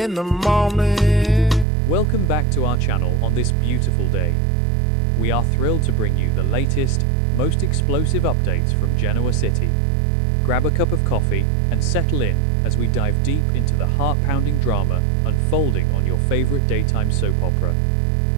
in the morning. Welcome back to our channel on this beautiful day. We are thrilled to bring you the latest, most explosive updates from Genoa City. Grab a cup of coffee and settle in as we dive deep into the heart-pounding drama unfolding on your favorite daytime soap opera.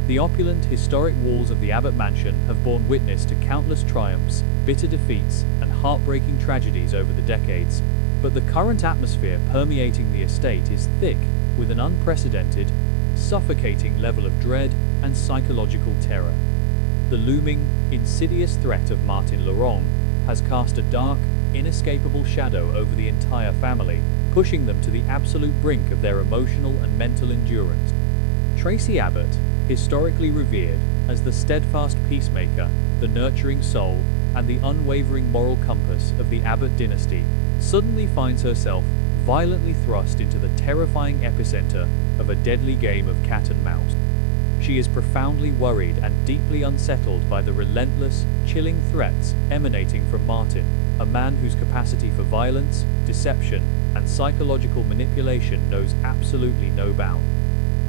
The opulent, historic walls of the Abbott mansion have borne witness to countless triumphs, bitter defeats, and heartbreaking tragedies over the decades, but the current atmosphere permeating the estate is thick with an unprecedented, suffocating level of dread and psychological terror. The looming, insidious threat of Martin Laurent has cast a dark, inescapable shadow over the entire family, pushing them to the absolute brink of their emotional and mental endurance. Traci Abbott, historically revered as the steadfast peacemaker, the nurturing soul, and the unwavering moral compass of the Abbott dynasty, suddenly finds herself violently thrust into the terrifying epicenter of a deadly game of cat and mouse. She is profoundly worried and deeply unsettled by the relentless, chilling threats emanating from Martin, a man whose capacity for violence, deception, and psychological manipulation knows absolutely no bound.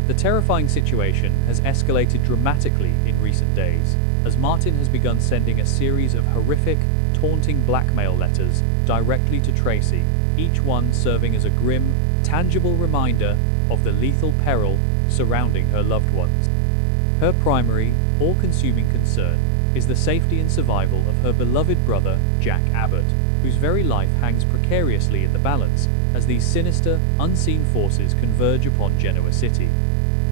The terrifying situation has escalated dramatically in recent days, as Martin has begun sending a series of horrific, taunting blackmail letters directly to Traci, each one serving as a grim, tangible reminder of the lethal peril surrounding her loved ones. Her primary, all-consuming concern is the safety and survival of her beloved brother, Jack Abbott, whose very life hangs precariously in the balance as these sinister, unseen forces converge upon Genoa City.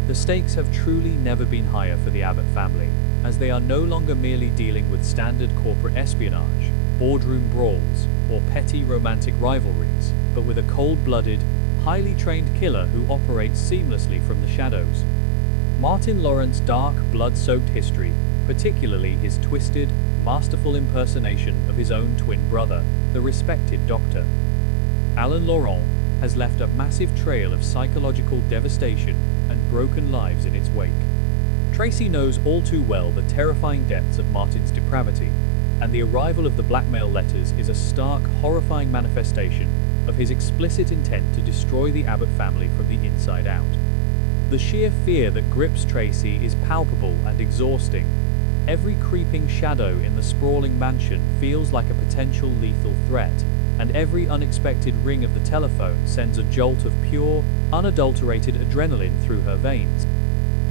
The stakes have truly never been higher for the Abbott family, as they are no longer merely dealing with standard corporate espionage, boardroom brawls, or petty romantic rivalries, but with a cold-blooded, highly trained killer who operates seamlessly from the shadows. Martin Laurent's dark, blood-soaked history, particularly his twisted, masterful impersonation of his own twin brother, the respected Dr. Alan Laurent, has left a massive trail of psychological devastation and broken lives in its wake. Traci knows all too well the terrifying depths of Martin's depravity, and the arrival of the blackmail letters is a stark, horrifying manifestation of his explicit intent to destroy the Abbott family from the inside out. The sheer fear that grips Traci is palpable and exhausting. Every creeping shadow in the sprawling mansion feels like a potential lethal threat, and every unexpected ring of the telephone sends a jolt of pure, unadulterated adrenaline through her veins.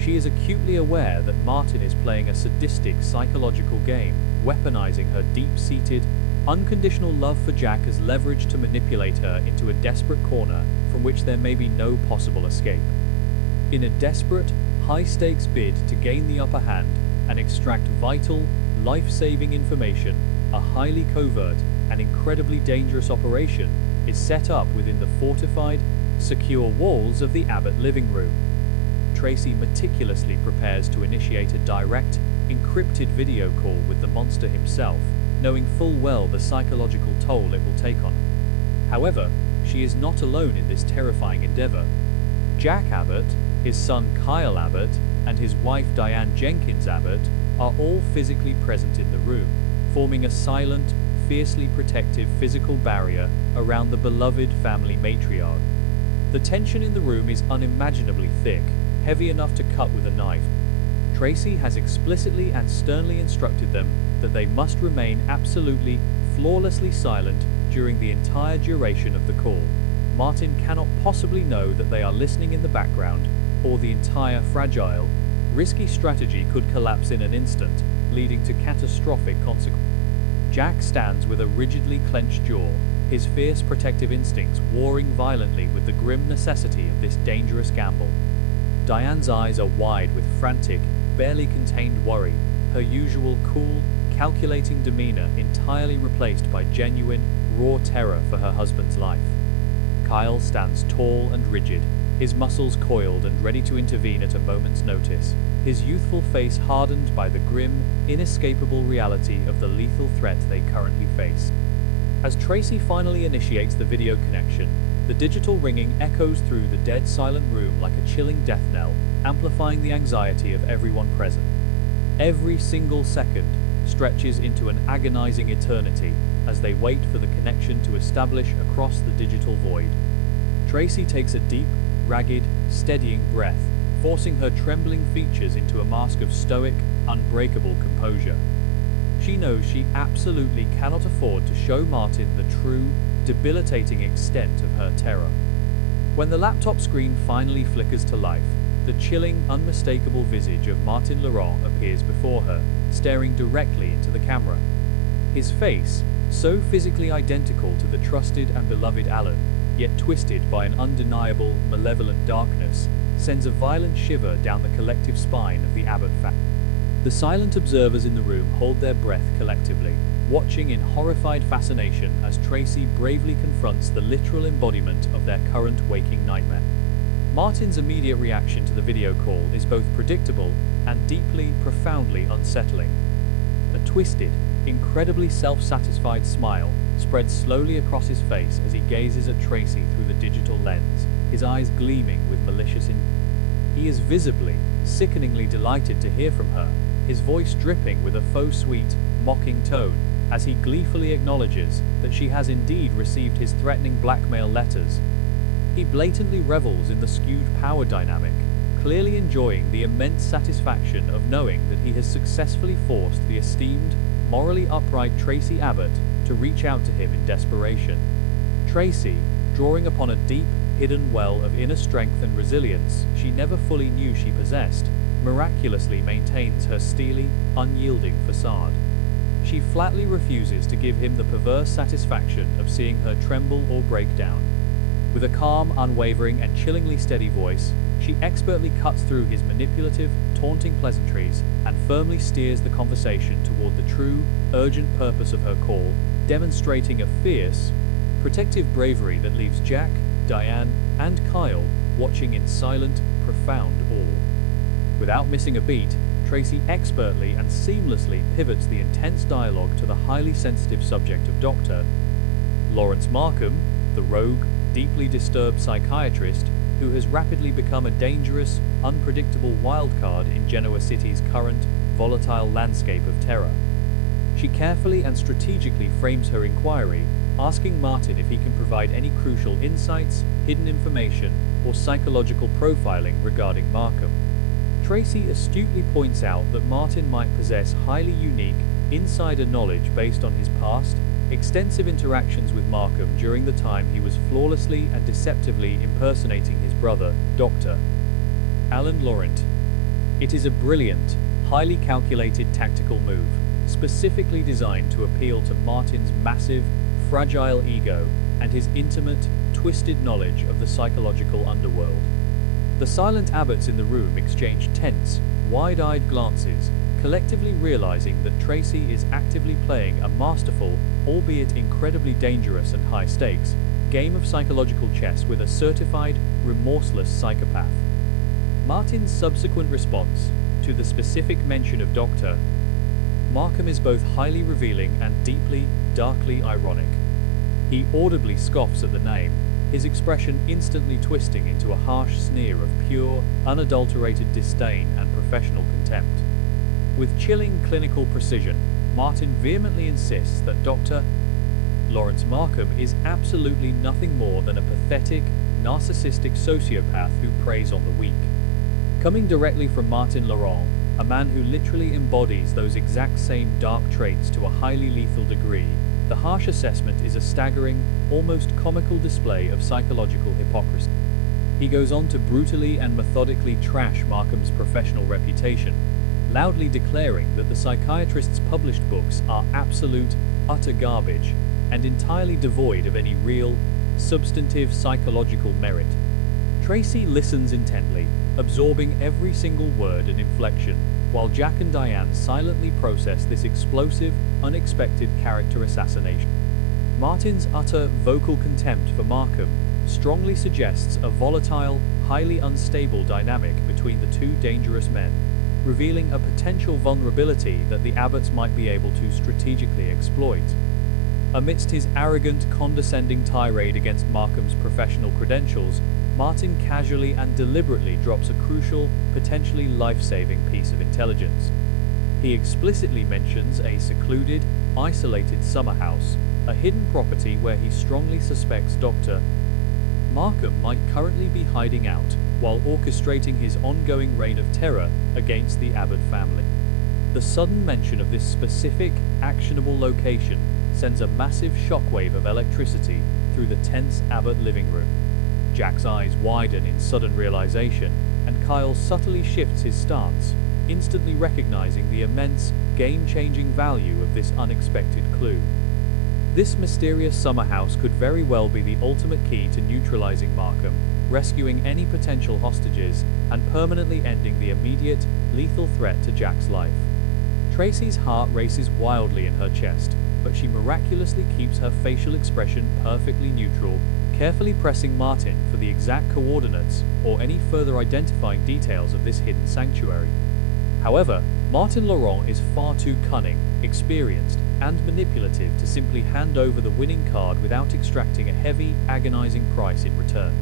She is acutely aware that Martin is playing a sadistic psychological game, weaponizing her deep-seated, unconditional love for Jack as leverage to manipulate her into a desperate corner from which there may be no possible escape. In a desperate, high-stakes bid to gain the upper hand and extract vital, life-saving information, a highly covert and incredibly dangerous operation is set up within the fortified, secure walls of the Abbott living room. Traci meticulously prepares to initiate a direct, encrypted video call with the monster himself, knowing full well the psychological toll it will take on her. However, she is not alone in this terrifying endeavor. Jack Abbott, his son Kyle Abbott, and his wife Diane Jenkins Abbott are all physically present in the room, forming a silent, fiercely protective physical barrier around the beloved family matriarch. The tension in the room is unimaginably thick, heavy enough to cut with a knife. Traci has explicitly and sternly instructed them that they must remain absolutely, flawlessly silent during the entire duration of the call. Martin cannot possibly know that they are listening in the background, or the entire fragile, risky strategy could collapse in an instant, leading to catastrophic consequences. Jack stands with a rigidly clenched jaw, his fierce protective instincts warring violently with the grim necessity of this dangerous gamble. Diane's eyes are wide with frantic, barely contained worry, her usual cool, calculating demeanor entirely replaced by genuine, raw terror for her husband's life. Kyle stands tall and rigid, his muscles coiled and ready to intervene at a moment's notice, his youthful face hardened by the grim, inescapable reality of the lethal threat they currently face. As Traci finally initiates the video connection, the digital ringing echoes through the dead silent room like a chilling death knell, amplifying the anxiety of everyone present. Every single second stretches into an agonizing eternity as they wait for the connection to establish across the digital void. Traci takes a deep, ragged, steadying breath, forcing her trembling features into a mask of stoic, unbreakable composure. She knows she absolutely cannot afford to show Martin the true, debilitating extent of her terror. When the laptop screen finally flickers to life, the chilling, unmistakable visage of Martin Laurent appears before her, staring directly into the camera. His face, so physically identical to the trusted and beloved Alan, yet twisted by an undeniable, malevolent darkness, sends a violent shiver down the collective spine of the Abbott family. The silent observers in the room hold their breath collectively, watching in horrified fascination as Traci bravely confronts the literal embodiment of their current waking nightmare. Martin's immediate reaction to the video call is both predictable and deeply, profoundly unsettling. A twisted, incredibly self-satisfied smile spreads slowly across his face as he gazes at Traci through the digital lens, his eyes gleaming with malicious intent. He is visibly, sickeningly delighted to hear from her, his voice dripping with a faux sweet, mocking tone, as he gleefully acknowledges that she has indeed received his threatening blackmail letters. He blatantly revels in the skewed power dynamic, clearly enjoying the immense satisfaction of knowing that he has successfully forced the esteemed, morally upright Traci Abbott to reach out to him in desperation. Traci, drawing upon a deep, hidden well of inner strength and resilience she never fully knew she possessed, miraculously maintains her steely, unyielding facade. She flatly refuses to give him the perverse satisfaction of seeing her tremble or break down. With a calm, unwavering, and chillingly steady voice, she expertly cuts through his manipulative, taunting pleasantries and firmly steers the conversation toward the true, urgent purpose of her call, demonstrating a fierce, protective bravery that leaves Jack, Diane, and Kyle watching in silent, profound awe. Without missing a beat, Traci expertly and seamlessly pivots the intense dialogue to the highly sensitive subject of Dr. Lawrence Markham, the rogue, deeply disturbed psychiatrist who has rapidly become a dangerous, unpredictable wildcard in Genoa City's current, volatile landscape of terror. She carefully and strategically frames her inquiry, asking Martin if he can provide any crucial insights, hidden information, or psychological profiling regarding Markham. Traci astutely points out that Martin might possess highly unique, insider knowledge based on his past, extensive interactions with Markham during the time he was flawlessly and deceptively impersonating his brother, Dr. Alan Laurent. It is a brilliant, highly calculated tactical move, specifically designed to appeal to Martin's massive, fragile ego and his intimate, twisted knowledge of the psychological underworld. The silent Abbotts in the room exchange tense, wide-eyed glances, collectively realizing that Traci is actively playing a masterful, albeit incredibly dangerous and high-stakes, game of psychological chess with a certified, remorseless psychopath. Martin's subsequent response to the specific mention of Dr. Markham is both highly revealing and deeply, darkly ironic. He audibly scoffs at the name, his expression instantly twisting into a harsh sneer of pure, unadulterated disdain and professional contempt. With chilling clinical precision, Martin vehemently insists that Dr. Lawrence Markham is absolutely nothing more than a pathetic, narcissistic sociopath who preys on the weak. Coming directly from Martin Laurent, a man who literally embodies those exact same dark traits to a highly lethal degree, the harsh assessment is a staggering, almost comical display of psychological hypocrisy. He goes on to brutally and methodically trash Markham's professional reputation, loudly declaring that the psychiatrist's published books are absolute, utter garbage, and entirely devoid of any real, substantive psychological merit. Traci listens intently, absorbing every single word and inflection, while Jack and Diane silently process this explosive, unexpected character assassination. Martin's utter vocal contempt for Markham strongly suggests a volatile, highly unstable dynamic between the two dangerous men, revealing a potential vulnerability that the Abbotts might be able to strategically exploit. Amidst his arrogant, condescending tirade against Markham's professional credentials, Martin casually and deliberately drops a crucial, potentially life-saving piece of intelligence. He explicitly mentions a secluded, isolated summer house, a hidden property where he strongly suspects Dr. Markham might currently be hiding out while orchestrating his ongoing reign of terror against the Abbott family. The sudden mention of this specific, actionable location sends a massive shockwave of electricity through the tense Abbott living room. Jack's eyes widen in sudden realization, and Kyle subtly shifts his stance, instantly recognizing the immense, game-changing value of this unexpected clue. This mysterious summer house could very well be the ultimate key to neutralizing Markham, rescuing any potential hostages, and permanently ending the immediate, lethal threat to Jack's life. Traci's heart races wildly in her chest, but she miraculously keeps her facial expression perfectly neutral, carefully pressing Martin for the exact coordinates or any further identifying details of this hidden sanctuary. However, Martin Laurent is far too cunning, experienced, and manipulative to simply hand over the winning card without extracting a heavy, agonizing price in return.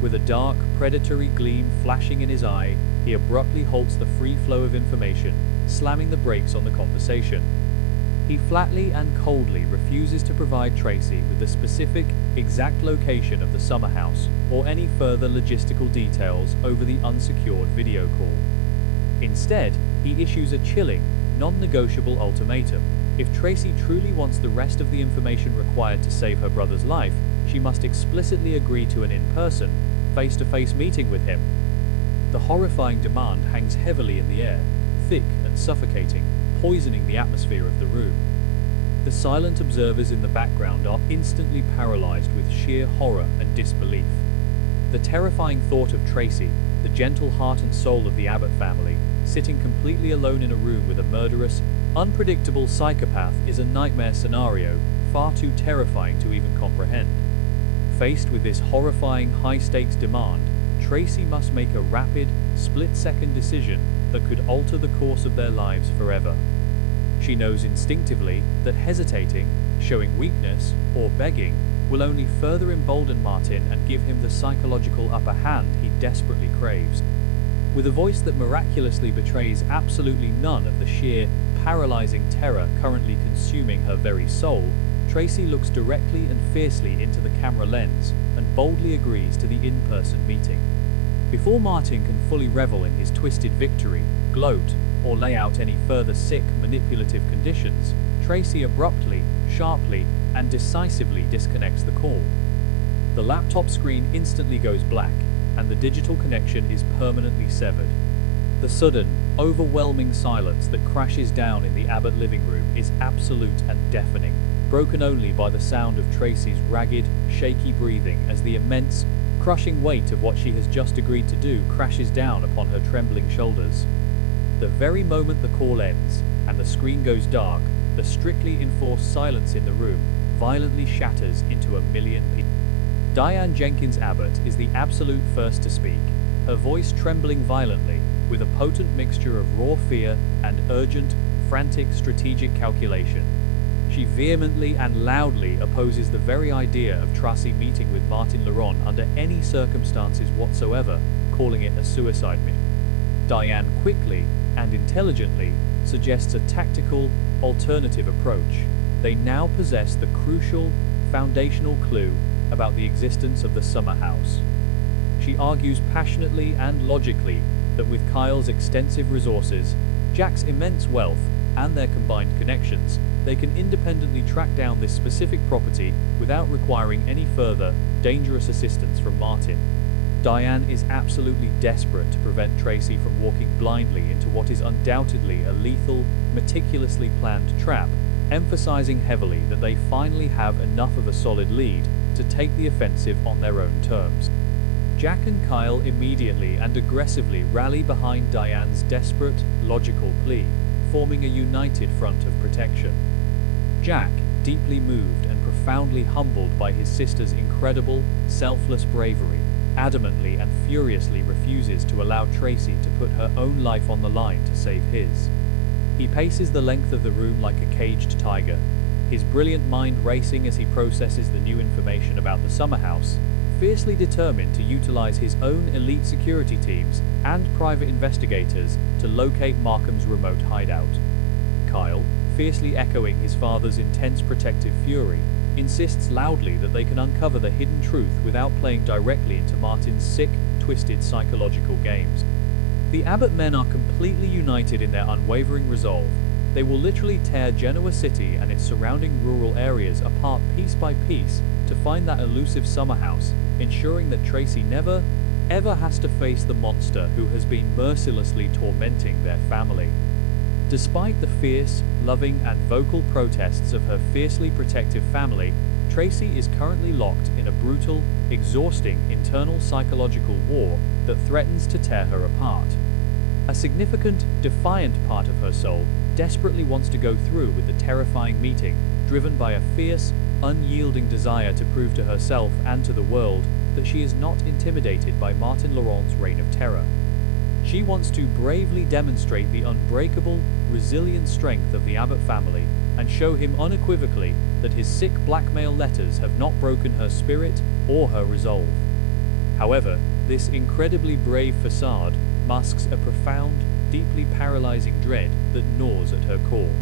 With a dark, predatory gleam flashing in his eye, he abruptly halts the free flow of information, slamming the brakes on the conversation. He flatly and coldly refuses to provide Traci with the specific, exact location of the summer house or any further logistical details over the unsecured video call. Instead, he issues a chilling, non-negotiable ultimatum. If Traci truly wants the rest of the information required to save her brother's life, she must explicitly agree to an in-person, face-to-face meeting with him. The horrifying demand hangs heavily in the air, thick and suffocating, poisoning the atmosphere of the room. The silent observers in the background are instantly paralyzed with sheer horror and disbelief. The terrifying thought of Traci, the gentle heart and soul of the Abbott family, sitting completely alone in a room with a murderous, unpredictable psychopath is a nightmare scenario, far too terrifying to even comprehend. Faced with this horrifying high-stakes demand, Traci must make a rapid, split-second decision that could alter the course of their lives forever. She knows instinctively that hesitating, showing weakness, or begging will only further embolden Martin and give him the psychological upper hand he desperately craves. With a voice that miraculously betrays absolutely none of the sheer, paralyzing terror currently consuming her very soul, Traci looks directly and fiercely into the camera lens and boldly agrees to the in-person meeting. Before Martin can fully revel in his twisted victory, gloat, or lay out any further sick, manipulative conditions, Traci abruptly, sharply, and decisively disconnects the call. The laptop screen instantly goes black, and the digital connection is permanently severed. The sudden, overwhelming silence that crashes down in the Abbott living room is absolute and deafening, broken only by the sound of Traci's ragged, shaky breathing as the immense, crushing weight of what she has just agreed to do crashes down upon her trembling shoulders. The very moment the call ends, and the screen goes dark, the strictly enforced silence in the room violently shatters into a million pieces. Diane Jenkins Abbott is the absolute first to speak, her voice trembling violently, with a potent mixture of raw fear and urgent, frantic strategic calculation. She vehemently and loudly opposes the very idea of Traci meeting with Martin Laurent under any circumstances whatsoever, calling it a suicide mission. Diane quickly and intelligently suggests a tactical, alternative approach. They now possess the crucial, foundational clue about the existence of the summer house. She argues passionately and logically that with Kyle's extensive resources, Jack's immense wealth, and their combined connections, they can independently track down this specific property without requiring any further, dangerous assistance from Martin. Diane is absolutely desperate to prevent Traci from walking blindly into what is undoubtedly a lethal, meticulously planned trap, emphasizing heavily that they finally have enough of a solid lead to take the offensive on their own terms. Jack and Kyle immediately and aggressively rally behind Diane's desperate, logical plea, forming a united front of protection. Jack, deeply moved and profoundly humbled by his sister's incredible, selfless bravery, adamantly and furiously refuses to allow Traci to put her own life on the line to save his. He paces the length of the room like a caged tiger, his brilliant mind racing as he processes the new information about the summer house, fiercely determined to utilize his own elite security teams and private investigators to locate Markham's remote hideout. Kyle, fiercely echoing his father's intense protective fury, insists loudly that they can uncover the hidden truth without playing directly into Martin's sick, twisted psychological games. The Abbott men are completely united in their unwavering resolve. They will literally tear Genoa City and its surrounding rural areas apart piece by piece to find that elusive summer house, ensuring that Traci never, ever has to face the monster who has been mercilessly tormenting their family. Despite the fierce, loving, and vocal protests of her fiercely protective family, Traci is currently locked in a brutal, exhausting internal psychological war that threatens to tear her apart. A significant, defiant part of her soul desperately wants to go through with the terrifying meeting, driven by a fierce, unyielding desire to prove to herself and to the world that she is not intimidated by Martin Laurent's reign of terror. She wants to bravely demonstrate the unbreakable, resilient strength of the Abbott family and show him unequivocally that his sick blackmail letters have not broken her spirit or her resolve. However, this incredibly brave facade masks a profound, deeply paralyzing dread that gnaws at her core.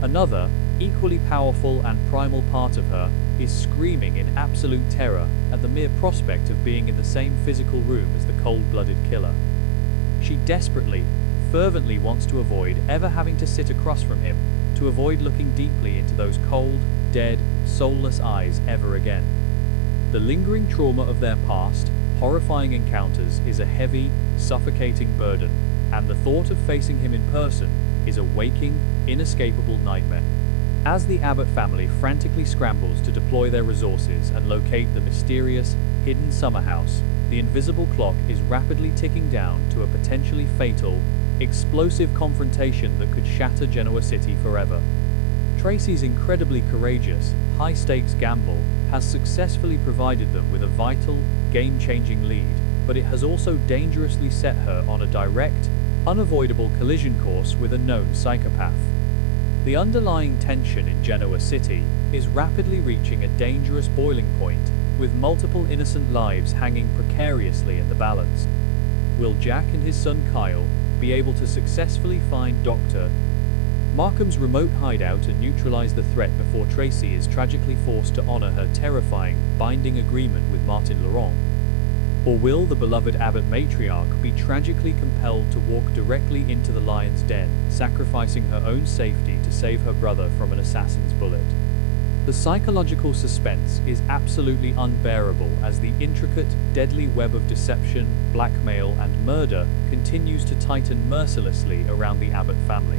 Another, equally powerful and primal part of her is screaming in absolute terror at the mere prospect of being in the same physical room as the cold-blooded killer. She desperately, fervently wants to avoid ever having to sit across from him, to avoid looking deeply into those cold, dead, soulless eyes ever again. The lingering trauma of their past, horrifying encounters is a heavy, suffocating burden, and the thought of facing him in person is a waking, inescapable nightmare. As the Abbott family frantically scrambles to deploy their resources and locate the mysterious, hidden summer house, the invisible clock is rapidly ticking down to a potentially fatal, explosive confrontation that could shatter Genoa City forever. Traci's incredibly courageous, high-stakes gamble has successfully provided them with a vital, game-changing lead, but it has also dangerously set her on a direct, unavoidable collision course with a known psychopath. The underlying tension in Genoa City is rapidly reaching a dangerous boiling point, with multiple innocent lives hanging precariously in the balance. Will Jack and his son Kyle be able to successfully find Dr. Markham's remote hideout and neutralize the threat before Traci is tragically forced to honor her terrifying, binding agreement with Martin Laurent? Or will the beloved Abbott matriarch be tragically compelled to walk directly into the lion's den, sacrificing her own safety to save her brother from an assassin's bullet? The psychological suspense is absolutely unbearable as the intricate, deadly web of deception, blackmail, and murder continues to tighten mercilessly around the Abbott family.